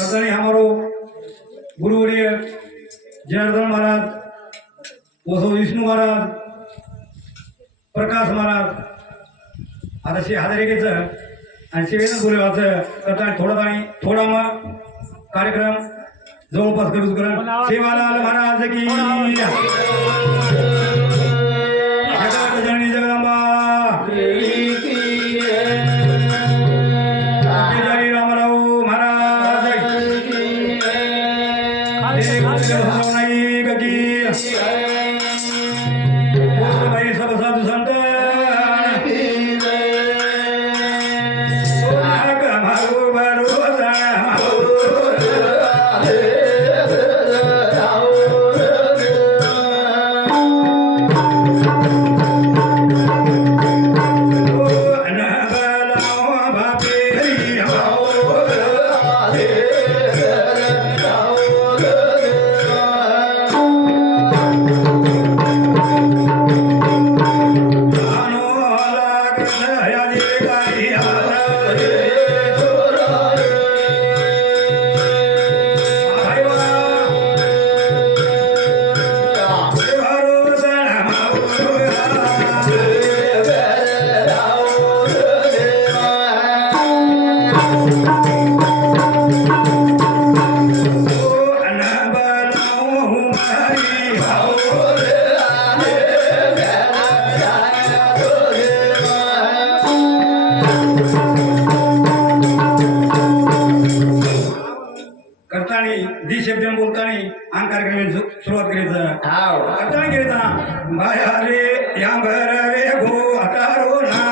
प्रधानी हमारो गुरुवर्य जनार्दन महाराज, वसो विष्णू महाराज, प्रकाश महाराज आता हजारिकेचं आणि शिवेंद्र गुरुवाचं करता थोडा मग कार्यक्रम जवळपास करूच करण सेवालाल महाराज की जननी जगदंबा रामराव महाराज सब साधू संत सुरुवात करायचं करताना करायचा माया रे या भरवे भो अटारो ना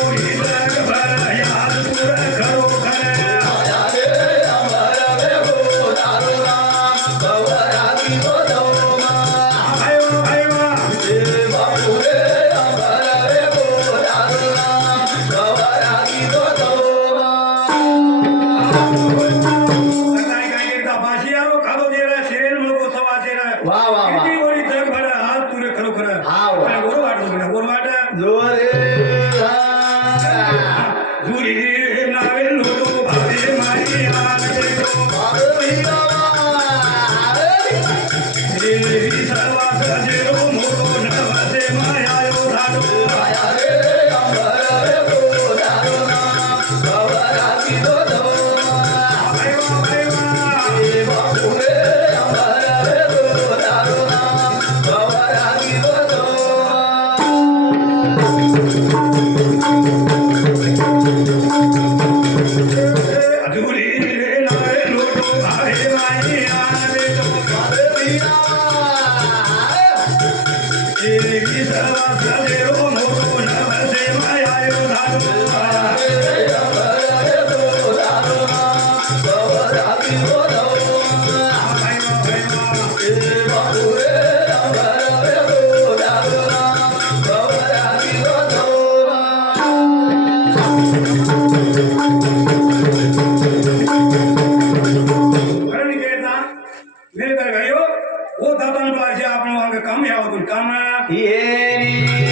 Glory. झुरी नावे लोटो भावे माई आले देवी सर्वास जेरो मोरो नवसे मायायो राडो अधूरी नावे लोटो भावे माई आले देवी सर्वास जेरो मोरो नवसे मायायो राडो कारण केता मेरे घर गयो वो दादा ने बाजे आपनो आगे काम है और काम येरी